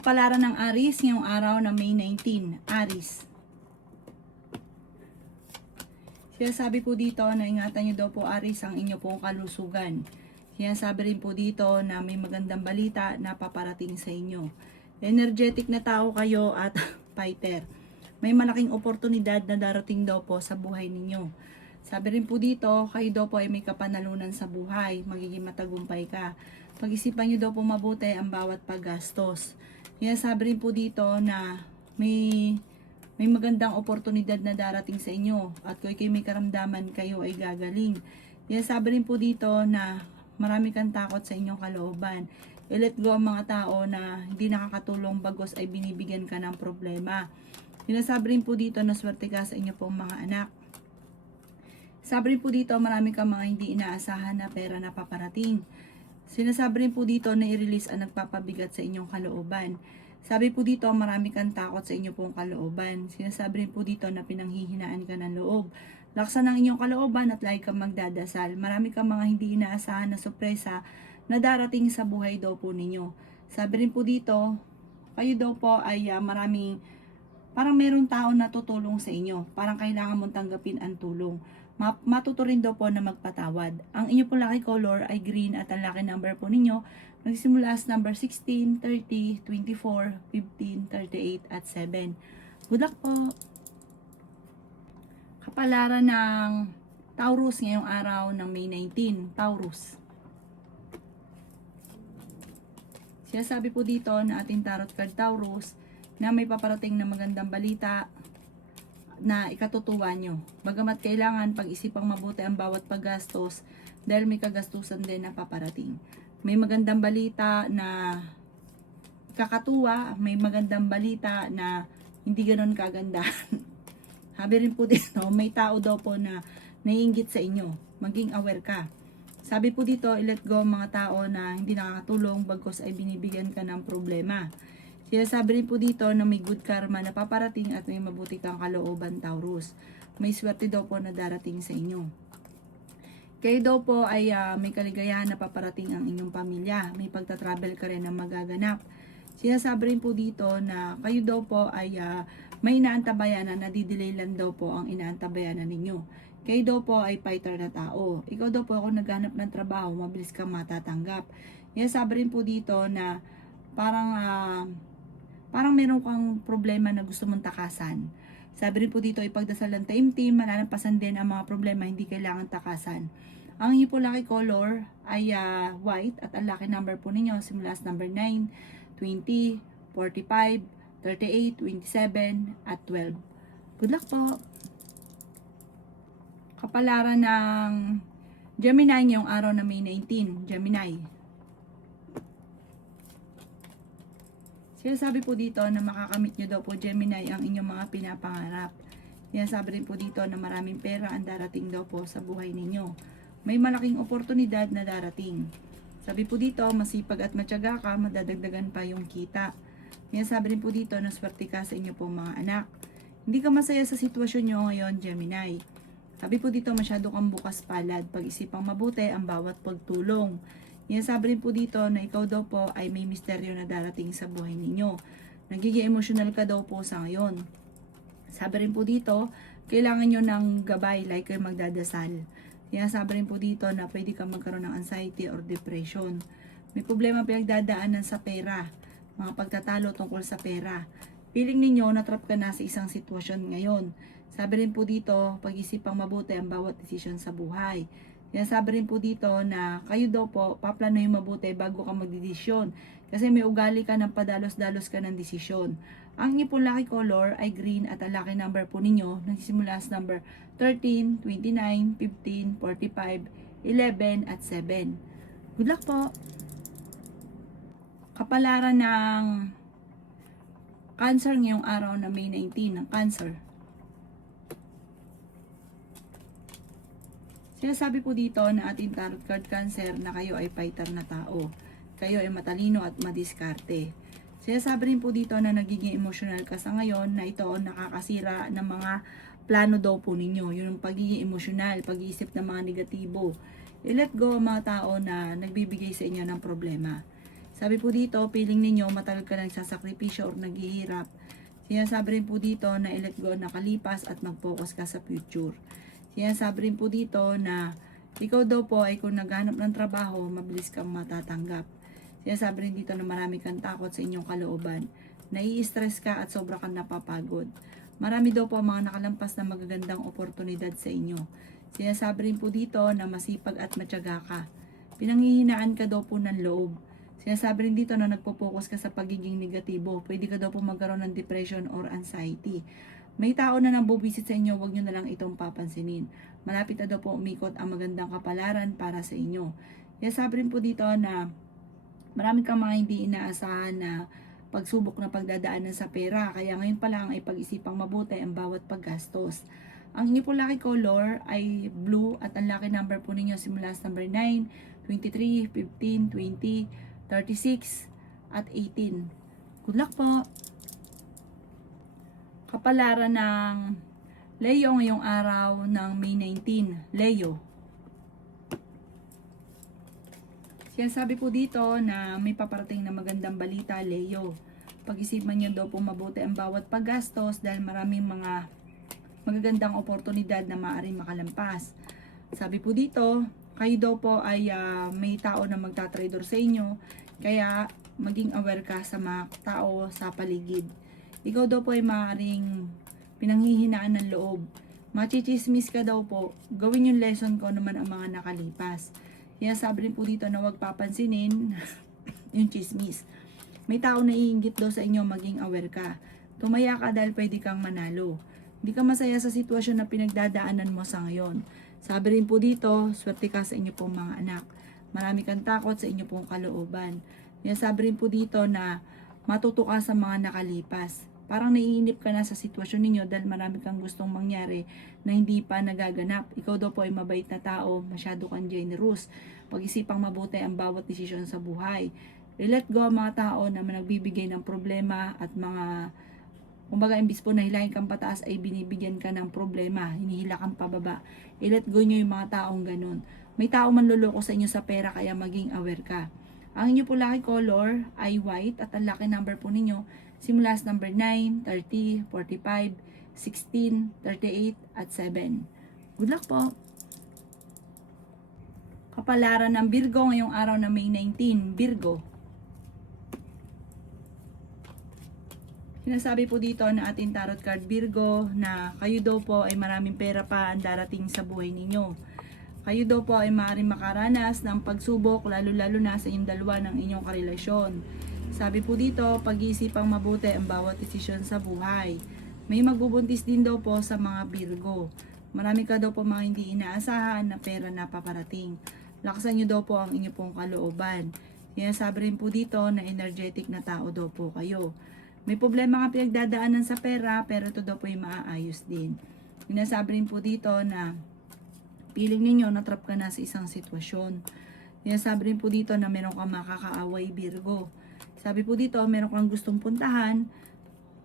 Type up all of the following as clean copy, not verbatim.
Kapalaran ng Aries ngayong araw na May 19. Aries. Sinasabi po dito na ingatan nyo daw po Aries ang inyo pong kalusugan. Sinasabi rin po dito na may magandang balita na paparating sa inyo. Energetic na tao kayo at fighter. May malaking oportunidad na darating daw po sa buhay ninyo. Sabi rin po dito, kayo daw po ay may kapanalunan sa buhay. Magiging matagumpay ka. Pag-isipan nyo daw po mabuti ang bawat paggastos. Sabi rin po dito na may magandang oportunidad na darating sa inyo at kung kayo may karamdaman kayo ay gagaling. Sabi rin po dito na marami kang takot sa inyong kalooban. I-let go ang mga tao na hindi nakakatulong bagos ay binibigyan ka ng problema. Sinasabi rin po dito na swerte ka sa inyo pong mga anak. Sabi rin po dito marami kang mga hindi inaasahan na pera na paparating. Sinasabi rin po dito na i-release ang nagpapabigat sa inyong kalooban. Sabi po dito, marami kang takot sa inyong pong kalooban. Sinasabi rin po dito na pinanghihinaan ka ng loob. Laksan ang inyong kalooban at lagi kang magdadasal. Marami kang mga hindi inaasahan na sorpresa na darating sa buhay daw po ninyo. Sabi rin po dito, kayo daw po ay parang merong tao na tutulong sa inyo. Parang kailangan mong tanggapin ang tulong. Matuto rin daw po na magpatawad. Ang inyo pong lucky color ay green at ang lucky number po ninyo nagsimula sa number 16, 30, 24, 15, 38 at 7. Good luck po! Kapalaran ng Taurus ngayong araw ng May 19. Taurus. Sinasabi po dito na ating tarot card Taurus na may paparating na magandang balita na ikatutuwa nyo. Bagamat kailangan pag-isipang mabuti ang bawat paggastos dahil may kagastusan din na paparating. May magandang balita na kakatuwa, may magandang balita na hindi ganoon kaganda. Sabi rin po dito, may tao daw po na naiinggit sa inyo. Maging aware ka. Sabi po dito, i-let go ang mga tao na hindi nakakatulong bagkos ay binibigyan ka ng problema. Sinasabi rin po dito na may good karma na paparating at may mabuti kang kalooban Taurus. May swerte daw po na darating sa inyo. Kayo daw po ay may kaligayahan na paparating ang inyong pamilya. May pagta-travel ka rin na magaganap. Sinasabi rin po dito na kayo daw po ay may inaantabayanan na didelay lang daw po ang inaantabayanan ninyo. Kayo daw po ay fighter na tao. Ikaw daw po kung naghanap ng trabaho, mabilis kang matatanggap. Sinasabi rin po dito na parang meron kang problema na gusto mong takasan. Sabi rin po dito, ipagdasal ng taimtim, malalampasan din ang mga problema, hindi kailangan takasan. Ang inyo po lucky color ay white at ang lucky number po ninyo simula sa number 9, 20, 45, 38, 27, at 12. Good luck po! Kapalaran ng Gemini ngayong araw na May 19. Gemini. Sinasabi po dito na makakamit nyo daw po Gemini ang inyong mga pinapangarap. Sinasabi rin po dito na maraming pera ang darating daw po sa buhay ninyo. May malaking oportunidad na darating. Sabi po dito, masipag at matyaga ka, madadagdagan pa yung kita. Sinasabi rin po dito na swerte ka sa inyo pong mga anak. Hindi ka masaya sa sitwasyon nyo ngayon, Gemini. Sabi po dito, masyado kang bukas palad. Pag-isipang mabuti ang bawat pagtulong. Sabi rin po dito na ikaw daw po ay may misteryo na darating sa buhay ninyo. Nagiging emotional ka daw po sa ngayon. Sabi rin po dito, kailangan nyo ng gabay like kayo magdadasal. Sabi rin po dito na pwede kang magkaroon ng anxiety or depression. May problema pinagdadaanan sa pera. Mga pagtatalo tungkol sa pera. Feeling ninyo natrap ka na sa isang sitwasyon ngayon. Sabi rin po dito, pag-isipang mabuti ang bawat desisyon sa buhay. Sabi rin po dito na kayo daw po, paplanohin mabuti bago ka magdedesisyon. Kasi may ugali ka ng padalos-dalos ka ng desisyon. Ang inyo pong lucky color ay green at ang lucky number po ninyo nagsisimula sa number 13, 29, 15, 45, 11, at 7. Good luck po! Kapalaran ng Cancer ngayong araw na May 19 ng Cancer. Sinasabi po dito na ating tarot card Cancer na kayo ay fighter na tao. Kayo ay matalino at madiskarte. Sinasabi rin po dito na nagiging emotional ka sa ngayon na ito nakakasira ng mga plano daw po ninyo. Yung pagiging emotional, pag-iisip ng mga negatibo. I-let go ang mga tao na nagbibigay sa inyo ng problema. Sabi po dito, feeling ninyo matagal ka nagsasakripisyo or naghihirap. Sinasabi rin po dito na i-let go nakalipas at mag-focus ka sa future. Sinasabi rin po dito na ikaw daw po ay kung naghanap ng trabaho, mabilis kang matatanggap. Sinasabi rin dito na marami kang takot sa inyong kalooban. Nai-stress ka at sobra kang napapagod. Marami daw po ang mga nakalampas na magagandang oportunidad sa inyo. Sinasabi rin po dito na masipag at matyaga ka. Pinanghihinaan ka daw po ng loob. Sinasabi rin dito na nagpo-focus ka sa pagiging negatibo. Pwede ka daw po magkaroon ng depression or anxiety. May tao na nang bubisit sa inyo, huwag nyo na lang itong papansinin. Malapit na daw po umikot ang magandang kapalaran para sa inyo. Sinasabi rin po dito na marami kang mga hindi inaasahan na pagsubok na pagdadaanan sa pera. Kaya ngayon pa lang ay pag-isipang mabuti ang bawat paggastos. Ang inyo po lucky color ay blue at ang lucky number po ninyo simula sa number 9, 23, 15, 20, 36 at 18. Good luck po! Kapalaran ng Leo ngayong araw ng May 19. Leo. Sinasabi po dito na may paparating na magandang balita, Leo. Pag-isipan nyo daw po mabuti ang bawat paggastos dahil maraming mga magagandang oportunidad na maaaring makalampas. Sabi po dito, kayo daw po ay may tao na magtatrader sa inyo, kaya maging aware ka sa mga tao sa paligid. Ikaw daw po ay maaaring pinanghihinaan ng loob. Machichismis ka daw po, gawin yung lesson ko naman ang mga nakalipas. Kaya sabi rin po dito na huwag papansinin yung chismis. May tao na iinggit daw sa inyo, maging aware ka. Tumaya ka dahil pwede kang manalo. Hindi ka masaya sa sitwasyon na pinagdadaanan mo sa ngayon. Sabi rin po dito, swerte ka sa inyo pong mga anak. Marami kang takot sa inyo pong kalooban. Kaya sabi rin po dito na matuto ka sa mga nakalipas. Parang naiinip ka na sa sitwasyon ninyo dahil marami kang gustong mangyari na hindi pa nagaganap. Ikaw daw po ay mabait na tao, masyado kang generous. Pag-isipang mabuti ang bawat desisyon sa buhay. I-let go ang mga tao na nagbibigay ng problema at mga, kumbaga imbis po na hilahin kang pataas ay binibigyan ka ng problema, hinihila kang pababa. I-let go nyo yung mga taong ganun. May tao man luloko sa inyo sa pera kaya maging aware ka. Ang inyo po lucky color ay white at ang lucky number po ninyo simula sa number 9, 30, 45, 16, 38 at 7. Good luck po! Kapalaran ng Virgo ngayong araw na May 19. Virgo. Sinasabi po dito na ating tarot card Virgo na kayo daw po ay maraming pera pa ang darating sa buhay ninyo. Kayo daw po ay maaaring makaranas ng pagsubok lalo-lalo na sa inyong dalawa ng inyong karelasyon. Sabi po dito, pag-iisipang mabuti ang bawat desisyon sa buhay. May magbubuntis din daw po sa mga Virgo. Marami ka daw po mga hindi inaasahan na pera na paparating. Lakasan nyo daw po ang inyong pong kalooban. Sinasabi rin po dito na energetic na tao daw po kayo. May problema nga pinagdadaanan sa pera pero ito daw po ay maaayos din. Sinasabi rin po dito na feeling ninyo natrap ka na sa isang sitwasyon. Sinasabi rin po dito na meron kang makakaaway Virgo. Sabi po dito, meron kang gustong puntahan,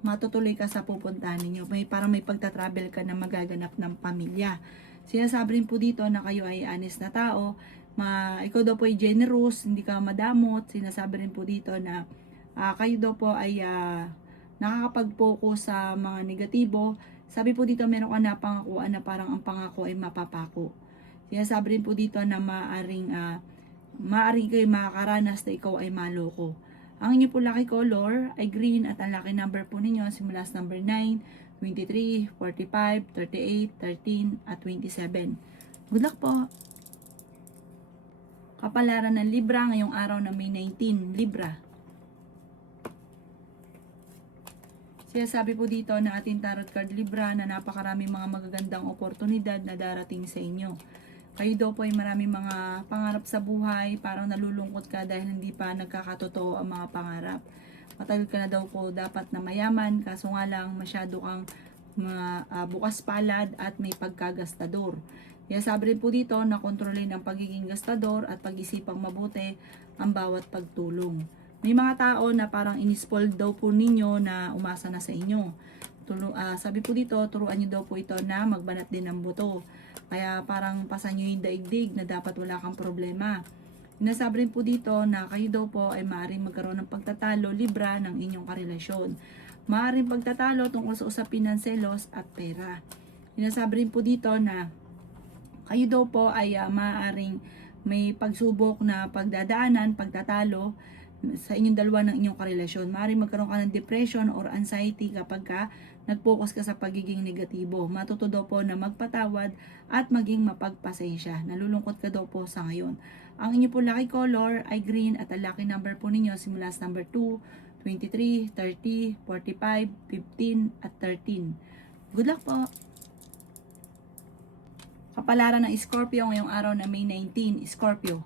matutuloy ka sa pupuntahan ninyo. Parang may pagta-travel ka na magaganap ng pamilya. Sinasabi rin po dito na kayo ay honest na tao, ikaw daw po ay generous, hindi ka madamot. Sinasabi rin po dito na kayo daw po ay nakakapag-focus sa mga negatibo. Sabi po dito, meron ka na pangakuan na parang ang pangako ay mapapako. Sinasabi rin po dito na maaring kayo makakaranas na ikaw ay maloko. Ang inyo po lucky color ay green at ang lucky number po ninyo simula sa number 9, 23, 45, 38, 13 at 27. Good luck po! Kapalaran ng Libra ngayong araw na May 19. Libra. Sinasabi po dito na ating tarot card Libra na napakaraming mga magagandang oportunidad na darating sa inyo. Kayo daw po ay maraming mga pangarap sa buhay, parang nalulungkot ka dahil hindi pa nagkakatotoo ang mga pangarap. Matagal ka na daw po dapat na mayaman, kaso nga lang masyado kang bukas palad at may pagkagastador. Kaya sabi rin po dito na kontrolin ang pagiging gastador at pag-isipang mabuti ang bawat pagtulong. May mga tao na parang inispoiled daw po ninyo na umasa na sa inyo. Sabi po dito, turuan nyo daw po ito na magbanat din ng buto. Kaya parang pasan nyo yung daigdig na dapat wala kang problema. Sinasabi rin po dito na kayo daw po ay maaaring magkaroon ng pagtatalo, libra ng inyong karelasyon. Maaaring pagtatalo tungkol sa usapin ng selos at pera. Sinasabi rin po dito na kayo daw po ay maaaring may pagsubok na pagdadaanan, pagtatalo sa inyong dalawa ng inyong karelasyon. Maaaring magkaroon ka ng depression or anxiety kapag nag-focus ka sa pagiging negatibo. Matuto daw po na magpatawad at maging mapagpasensya. Nalulungkot ka daw po sa ngayon. Ang inyo po lucky color ay green at ang lucky number po ninyo simula sa number 2, 23, 30, 45, 15 at 13. Good luck po! Kapalaran ng Scorpio ngayong araw na May 19, Scorpio.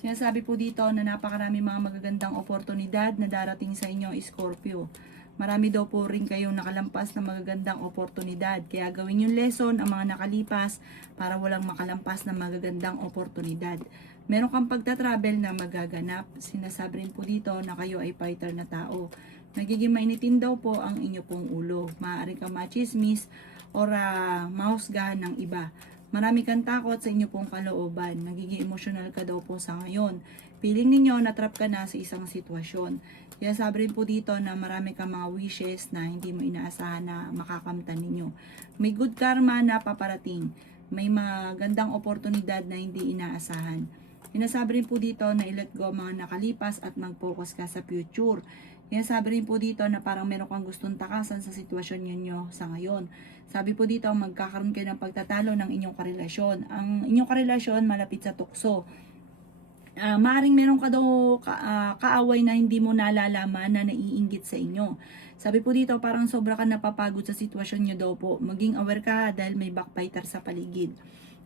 Sinasabi po dito na napakarami mga magagandang oportunidad na darating sa inyo, Scorpio. Marami daw po rin kayong nakalampas na magagandang oportunidad. Kaya gawin yung lesson ang mga nakalipas para walang makalampas na magagandang oportunidad. Meron kang pagta-travel na magaganap. Sinasabi rin po dito na kayo ay fighter na tao. Nagiging mainitin daw po ang inyo pong ulo. Maaari kang machismis or mahusgahan ng iba. Marami kang takot sa inyo pong kalooban. Nagiging emotional ka daw po sa ngayon. Feeling ninyo na-trap ka na sa isang sitwasyon. Kaya sabi rin po dito na marami kang mga wishes na hindi mo inaasahan na makakamtan ninyo. May good karma na paparating. May magandang oportunidad na hindi inaasahan. Sinasabi rin po dito na i-let go mga nakalipas at mag-focus ka sa future. Sinasabi rin po dito na parang meron kang gustong takasan sa sitwasyon ninyo sa ngayon. Sabi po dito, magkakaroon kayo ng pagtatalo ng inyong karelasyon. Ang inyong karelasyon malapit sa tukso. Maaring meron ka daw kaaway na hindi mo nalalaman na naiinggit sa inyo. Sabi po dito, parang sobra ka napapagod sa sitwasyon nyo daw po. Maging aware ka dahil may backbiter sa paligid.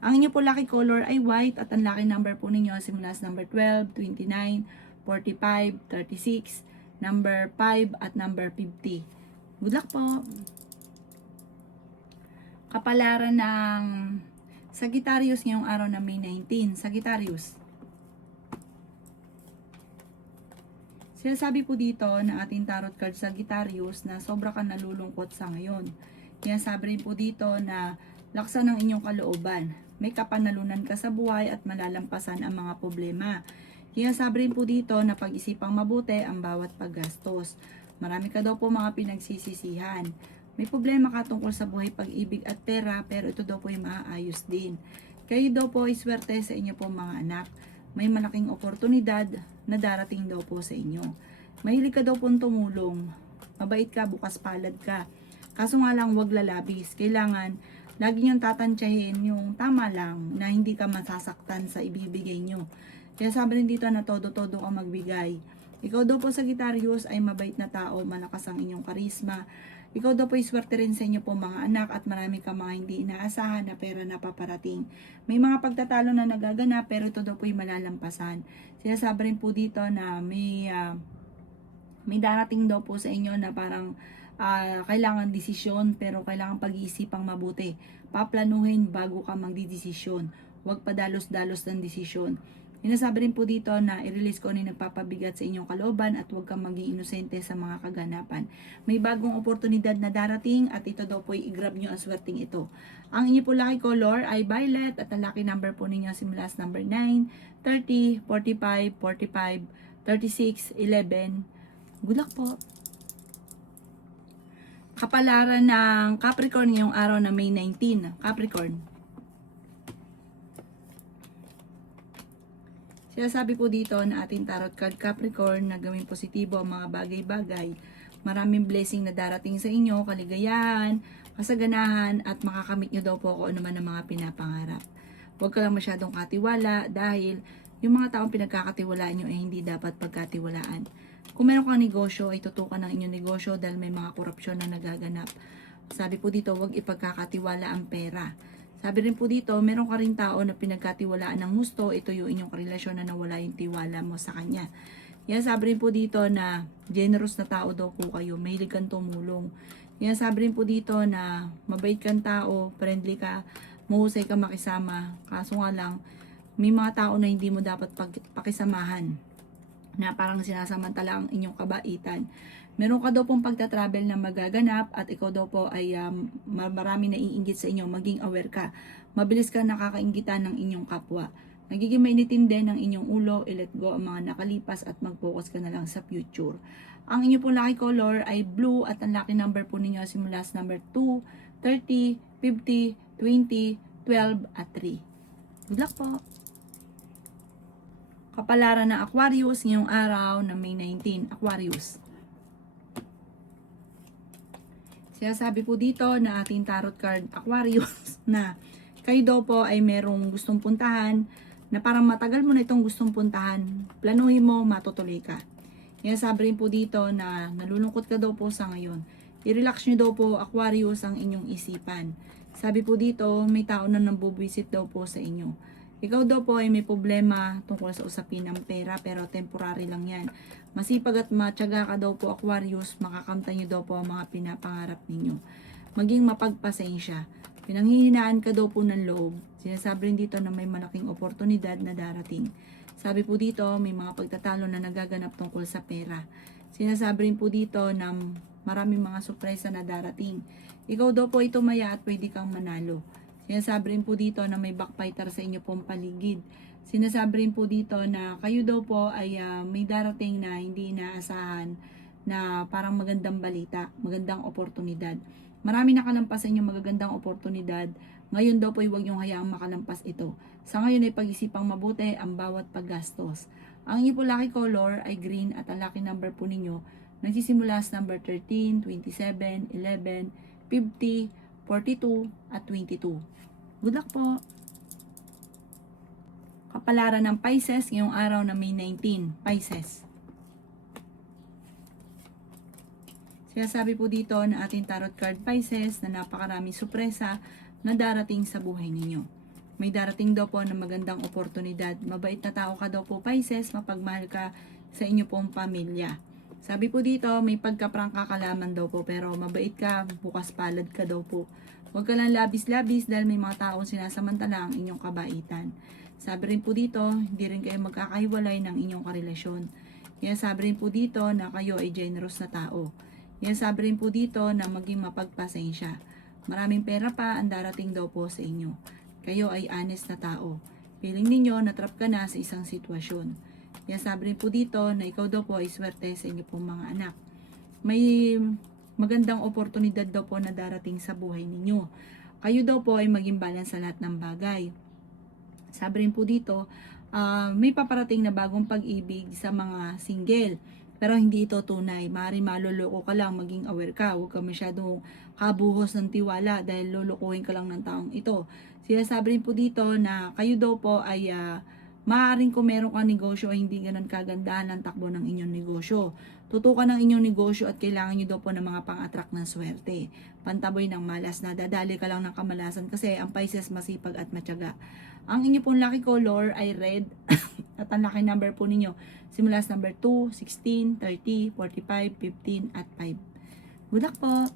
Ang inyo po lucky color ay white at ang lucky number po ninyo simula sa number 12, 29, 45, 36, number 5 at number 50. Good luck po! Kapalaran ng Sagittarius ngayong araw na May 19. Sagittarius. Sinasabi po dito na ating tarot card Sagittarius na sobra ka nalulungkot sa ngayon. Sinasabi rin po dito na laksan ng inyong kalooban. May kapanalunan ka sa buhay at malalampasan ang mga problema. Sinasabi rin po dito na pag-isipang mabuti ang bawat paggastos. Marami ka daw po mga pinagsisisihan. May problema ka tungkol sa buhay, pag-ibig at pera, pero ito daw po ay maaayos din. Kayo daw po ay swerte sa inyo po mga anak. May malaking oportunidad na darating daw po sa inyo. Mahilig ka daw po tumulong. Mabait ka, bukas palad ka. Kaso nga lang wag lalabis. Kailangan lagi niyong tatantyahin yung tama lang na hindi ka masasaktan sa ibibigay niyo. Kaya sabi rin dito na todo-todo ka magbigay. Ikaw daw po Sagittarius ay mabait na tao, malakas ang inyong karisma. Ikaw daw po iswerte rin sa inyo po mga anak at marami ka mga hindi inaasahan na pera na paparating. May mga pagtatalo na nagaganap pero ito daw po ay malalampasan. Sinasabi rin po dito na may darating daw po sa inyo na parang kailangan desisyon pero kailangan pag-iisipang mabuti. Paplanuhin bago ka magdidesisyon. Huwag padalos-dalos ng desisyon. Sinasabi rin po dito na i-release ko ano yung nagpapabigat sa inyong kalooban at huwag kang maging inosente sa mga kaganapan. May bagong oportunidad na darating at ito daw po i-grab nyo ang swerteng ito. Ang inyo po lucky color ay violet at ang lucky number po ninyo simula sa number 9, 30, 45, 45, 36, 11. Good luck po! Kapalaran ng Capricorn ngayong araw na May 19. Capricorn. Sinasabi po dito na ating tarot card Capricorn na gawing positibo ang mga bagay-bagay. Maraming blessing na darating sa inyo, kaligayahan, kasaganahan, at makakamit nyo daw po kung ano man ang mga pinapangarap. Huwag ka lang masyadong katiwala dahil yung mga taong pinagkakatiwalaan nyo ay hindi dapat pagkatiwalaan. Kung meron kang negosyo, ay tutukan ng inyong negosyo dahil may mga korupsyon na nagaganap. Sabi po dito, huwag ipagkakatiwala ang pera. Sabi rin po dito, meron ka rin tao na pinagkatiwalaan ng gusto, ito yung inyong relasyon na nawala yung tiwala mo sa kanya. Yan sabi rin po dito na generous na tao daw po kayo, mahilig kang tumulong. Yan sabi rin po dito na mabait kang tao, friendly ka, mahusay ka makisama. Kaso nga lang, may mga tao na hindi mo dapat pakisamahan, na parang sinasamantala ang inyong kabaitan. Meron ka daw pong pagta-travel na magaganap at ikaw daw po ay marami na iinggit sa inyo, maging aware ka. Mabilis ka nakakainggitan ng inyong kapwa. Nagiging mainitin din ng inyong ulo, i-let go ang mga nakalipas at mag-focus ka na lang sa future. Ang inyo pong lucky color ay blue at ang lucky number po ninyo simula sa number 2, 30, 50, 20, 12 at 3. Good luck po! Kapalaran ng Aquarius ngayong araw na May 19, Aquarius. Sabi po dito na ating tarot card Aquarius na kayo daw po ay merong gustong puntahan na parang matagal mo na itong gustong puntahan, planuhin mo, matutuloy ka. Sabi rin po dito na nalulungkot ka daw po sa ngayon. I-relax nyo daw po Aquarius ang inyong isipan. Sabi po dito may tao na nambubuisit daw po sa inyo. Ikaw daw po ay may problema tungkol sa usapin ng pera pero temporary lang yan. Masipag at matyaga ka daw po Aquarius, makakamtan nyo daw po ang mga pinapangarap ninyo. Maging mapagpasensya. Pinanghihinaan ka daw po ng loob. Sinasabi rin dito na may malaking oportunidad na darating. Sabi po dito may mga pagtatalo na nagaganap tungkol sa pera. Sinasabi rin po dito na maraming mga sorpresa na darating. Ikaw daw po ay tumaya at pwede kang manalo. Sinasabi rin po dito na may backfighter sa inyo pong paligid. Sinasabi rin po dito na kayo daw po ay may darating na hindi inaasahan na parang magandang balita, magandang oportunidad. Marami nakalampas sa inyo magagandang oportunidad. Ngayon daw po ay huwag niyong hayaang makalampas ito. Sa ngayon ay pag-isipang mabuti ang bawat paggastos. Ang inyo po lucky color ay green at ang lucky number po ninyo nagsisimula sa number 13, 27, 11, 50, 42 at 22. Good luck po! Kapalaran ng Pisces ngayong araw na May 19, Pisces. Sinasabi po dito na ating tarot card Pisces na napakarami sorpresa na darating sa buhay ninyo. May darating daw po na magandang oportunidad. Mabait na tao ka daw po Pisces, mapagmahal ka sa inyo pong pamilya. Sabi po dito, may pagkaprangka kalaman daw po pero mabait ka, bukas palad ka daw po. Huwag ka lang labis-labis dahil may mga taong sinasamantala ang inyong kabaitan. Sabi rin po dito, hindi rin kayo magkakahiwalay ng inyong karelasyon. Sabi rin po dito na kayo ay generous na tao. Sabi rin po dito na maging mapagpasensya. Maraming pera pa ang darating daw po sa inyo. Kayo ay honest na tao. Feeling ninyo natrap ka na sa isang sitwasyon. Sabi rin po dito na ikaw daw po ay swerte sa inyo pong mga anak. May magandang oportunidad daw po na darating sa buhay ninyo. Kayo daw po ay maging balance sa lahat ng bagay. Sabi rin po dito, may paparating na bagong pag-ibig sa mga single. Pero hindi ito tunay. Maaaring maloloko ka lang, maging aware ka. Huwag ka masyadong kabuhos ng tiwala dahil lolokohin ka lang ng taong ito. Sinasabi rin po dito na kayo daw po ay maaaring kung meron kang negosyo ay hindi ganun kagandahan ang takbo ng inyong negosyo. Tutukan ng inyong negosyo at kailangan nyo daw po ng mga pang-attract ng swerte. Pantaboy ng malas na dadali ka lang ng kamalasan kasi ang Pisces masipag at matyaga. Ang inyo pong lucky color ay red at ang lucky number po ninyo simula sa number 2, 16, 30, 45, 15 at 5. Good luck po!